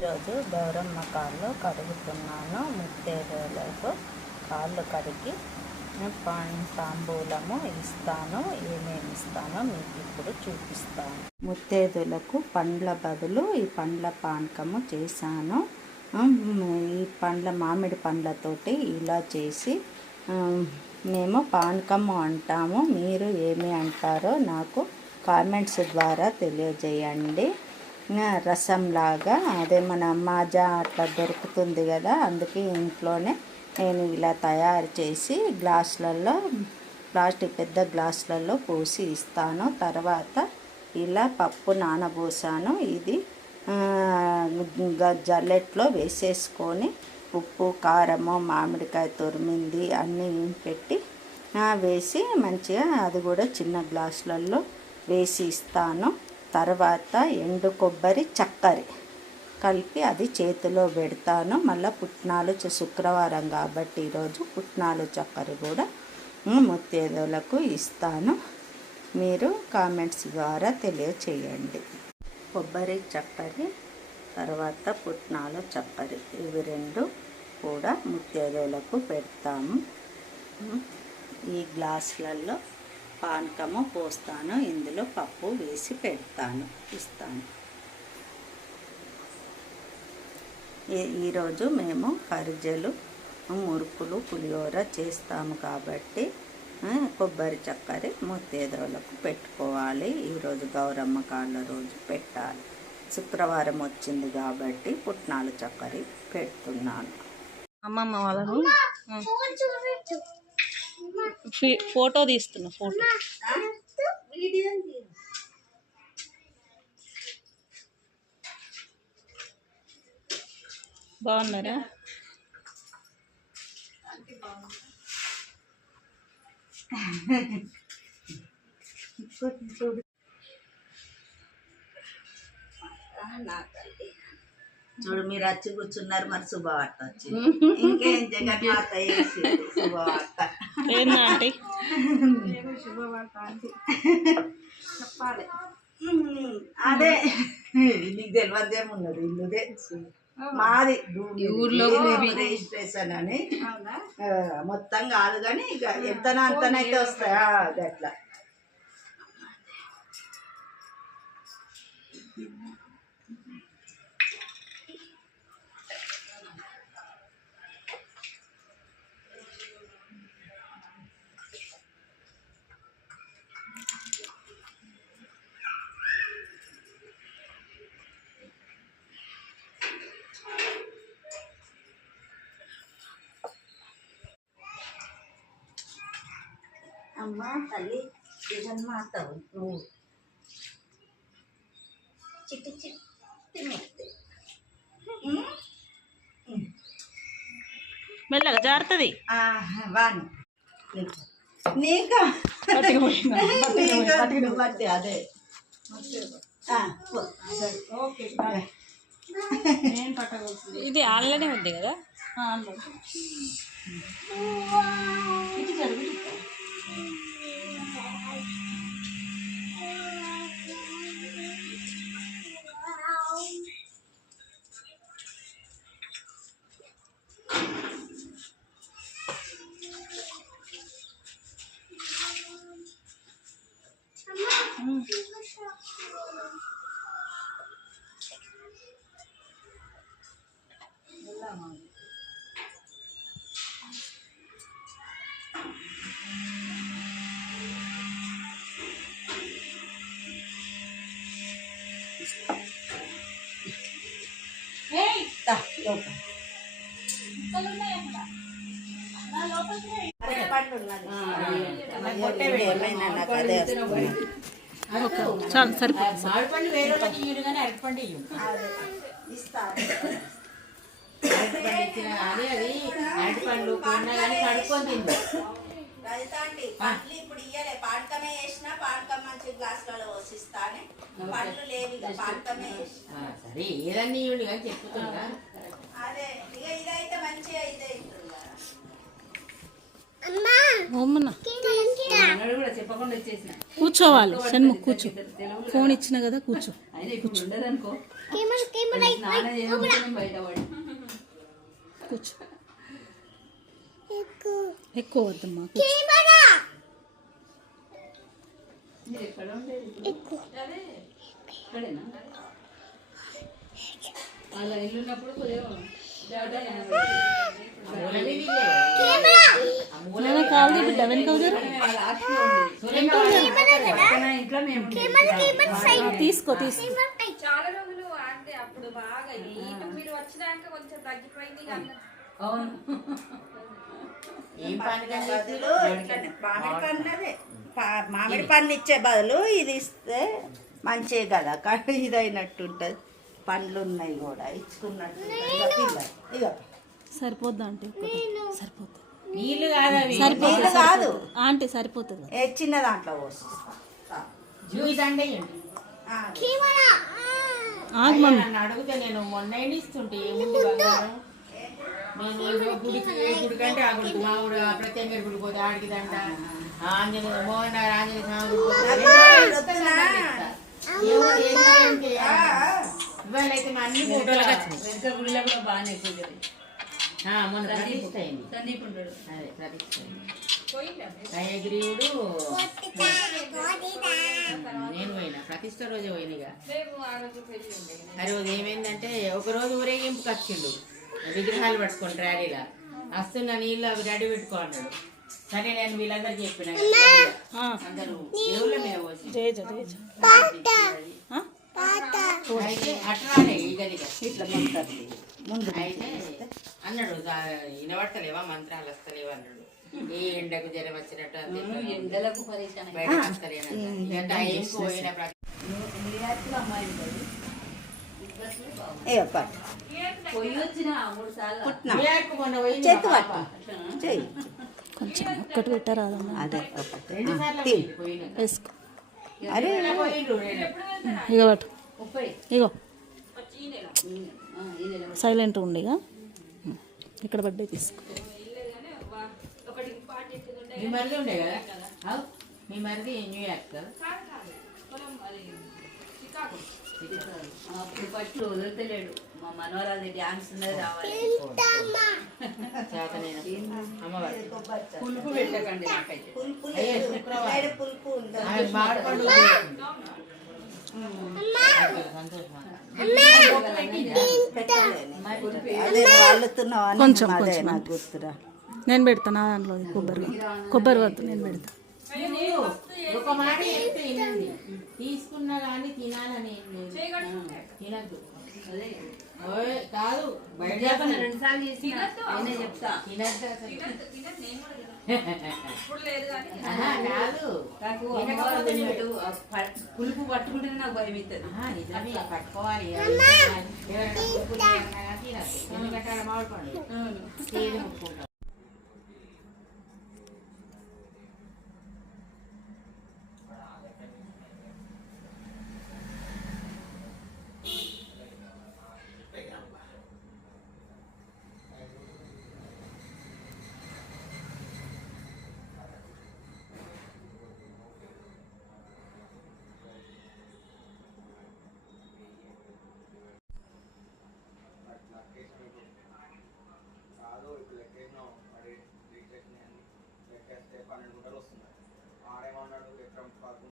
ఈరోజు గౌరమ్మ కాళ్ళు కడుగుతున్నాను. ముత్తైదులకు కాళ్ళు కడిగి తాంబూలము ఇస్తాను. ఏమేమి ఇస్తానో మీకు ఇప్పుడు చూపిస్తాను. ముత్తైదులకు పండ్ల బదులు ఈ పండ్ల పానకము చేశాను. ఈ మామిడి పండ్లతోటి ఇలా చేసి మేము పానకము అంటాము. మీరు ఏమి అంటారో నాకు కామెంట్స్ ద్వారా తెలియజేయండి. రసంలాగా అదే మన మాజా అట్లా దొరుకుతుంది కదా, అందుకే ఇంట్లోనే నేను ఇలా తయారు చేసి గ్లాసులలో పెద్ద గ్లాసులలో పోసి ఇస్తాను. తర్వాత ఇలా పప్పు నానబోసాను. ఇది జల్లెట్లో వేసేసుకొని ఉప్పు కారము మామిడికాయ తురిమింది అన్నీ పెట్టి వేసి మంచిగా అది కూడా చిన్న గ్లాసులలో వేసి ఇస్తాను. తర్వాత ఎండు కొబ్బరి చక్కెర కలిపి అది చేతిలో పెడతాను. మళ్ళీ పుట్నాలు శుక్రవారం కాబట్టి ఈరోజు పుట్నాలు చక్కెర కూడా ముత్తైదులకు ఇస్తాను. మీరు కామెంట్స్ ద్వారా తెలియచేయండి. కొబ్బరి చక్కెర తర్వాత పుట్నాలు చక్కెర ఇవి రెండు కూడా ముత్తైదులకు పెడతాము. ఈ గ్లాసులలో పానకము పోస్తాను. ఇందులో పప్పు వేసి ఇస్తాను. ఈరోజు మేము కరిజలు మురుకులు పులిహోర చేస్తాము కాబట్టి కొబ్బరి చక్కెర ముత్తైదులకు పెట్టుకోవాలి. ఈరోజు గౌరమ్మ కాళ్ళ రోజు పెట్టాలి. శుక్రవారం వచ్చింది కాబట్టి పుట్నాలు చక్కెర పెడుతున్నాను. అమ్మమ్మ వాళ్ళను ఫోటో తీస్తున్నా. ఫోటో బాగున్నారా? చూడు మీరు వచ్చి కూర్చున్నారు, మరి శుభవార్త వచ్చింది. ఇంకేం జగన్మాత శుభవార్త ఏంటంటే శుభవార్త అంటే చెప్పాలి. అదే నీకు తెలియదేమున్నది, ఇల్లుదే మాది ఊర్లో రిజిస్ట్రేషన్ అని మొత్తం కాదు కానీ ఇక ఎంతనో అంతనైతే వస్తాయా అట్లా. అమ్మ తల్లి జగన్మాత నువ్వు చిట్టి చిట్టి మెత్తి మెల్లగా జారుతుంది. వాణి నీకు బట్టి అదే ఇది ఆన్లైనే ఉంది కదా. చాలు సరిపోతుంది. మామిడిపండు వేరే వాళ్ళకి ఇయ్యడు కానీ అరటిపండు ఇయ్యం. కానీ అది అరటిపండు కొన్నా కానీ కడుక్కొని తింది. ఇప్పుడు ఇయ్యలే పానకమే వేసినా పానకం మంచి గ్లాసులలో పోసిస్తానే పండ్లు లేవి పానకమే సరే ఏదన్నీ ఇవ్వండి కానీ చెప్పుతుందా. అదే ఇక ఇదైతే మంచిగా ఇదే ఓమన్న అన్నాడు కూడా చెప్పకుండా వచ్చేసిన. కూర్చోవాలి షణ్ముఖ్ కూర్చో. ఫోన్ ఇచ్చిన కదా కూర్చో. అయినా ఇప్పుడు ఉండదనుకో. స్నానం చేయడం బయట పడి. కూర్చో. ఎక్కువ వద్దమ్మా కూర్చో. మీరు ఎక్కడ ఉండేది? అదే ఇక్కడేనా? అలా ఇల్లున్నప్పుడు కొద్దిగా నాన్న కావాలి బిడ్డ వెనక తీసుకో తీసుకో. చాలా రోజులు అంటే అప్పుడు బాగా ఇటు మీరు వచ్చినాక కొంచెం తగ్గిపోయింది కానీ అవును. ఏం పని బదులు మామిడి పండ్లదే మామిడి పండ్లు ఇచ్చే బదులు ఇది ఇస్తే మంచిదే కదా, కానీ ఇదైనట్టు ఉంటుంది. పండ్లు ఉన్నాయి కూడా ఇచ్చుకున్నట్టు ఇక సరిపోద్దా అంటే సరిపోతుంది. నీళ్ళు కాదు అవి. నీళ్ళు కాదు ఆంటీ సరిపోతుంది. ఏ చిన్న దాంట్లో పోసిస్తా. జ్యూస్ అంటే ఆగు మమ్మీ. నన్ను అడిగితే నేను మొన్న ఇస్తుంటే ఏముంది బంగారం. నేను ఏదో గుడికి ఏ గుడికి అంటే ఆ గుడికి మా ఊరు ప్రత్యేక గుడికి పోతే ఆడికి దంట ఆంజనేయ మోహన్ ఆంజనేయ స్వామి గుడికి ఇవాళ అయితే మా అన్ని ఫోటోలు వెనుక గుడిలో కూడా బాగానే ఎక్కువ. మొన్న ప్రతిష్ట అయింది. సందీప్ ఉంటాడు. అదే ప్రతిష్ట అయింది. దయగ్రీవుడు నేను పోయినా ప్రతిష్ట రోజే పోయినగా. ఆ రోజు ఏమైందంటే ఒకరోజు ఊరేగింపుకి వచ్చిండు విగ్రహాలు పట్టుకోండి ర్యాలీలా వస్తున్న నీళ్ళు అవి రెడీ పెట్టుకో అన్నాడు. సరే నేను వీళ్ళందరూ చెప్పిన అందరూ దేవుళ్ళ మీద అయితే అట్లానే ఈ గదిగా ఇట్లా ముందు ముందు అయితే అన్నాడు వినబడతలేవా మంత్రాలు వస్తలేవా అన్నాడు. ఏ ఎండకు జ్వరం వచ్చినట్టు ఎండలకు బయట వస్తలేనంట. టైంకు పోయిన పోయి వచ్చిన చేతు చెయ్యి కొంచెం ఒక్కటి పెట్టరాదమ్మా. అదే రెండు సార్లు పోయిన వేసుకో. అరే ఇగో పట్టు. ఇగో సైలెంట్ ఉండి ఇక్కడ పడ్డే తీసుకో. మీ మరిది ఉండే కదా మీ మరిది న్యూయార్క్ కదా. అప్పుడు ఫస్ట్ వదులుతలేడు. మా మనవరాది డ్యాన్స్ ఉన్నది రావాలి. అమ్మవారి పులుపు పెట్టకండి నాకైతే. అయ్యే శుక్రవారం పులుపు ఉందా? మామిడిపండు అదే వాళ్ళుతున్నావు కొంచెం అదే కొంచెం నాకు గుర్తురా. నేను పెడతాను దాంట్లో కొబ్బరి వద్దు నేను పెడతా. ఒక మాట చెప్తే వినండి. తీసుకున్నా కానీ తినాలని తినద్దు. కాదు బయట 2 సార్లు చేసి చెప్తా తినద్దు అసలు. కాదు పులుపు పట్టుకుంటేనే నాకు భయం అవుతుంది. నిజమే పట్టుకోవాలి. ఎవరైనా పులుపు తినద్దు. ఎందుకంటే మామిడిపండు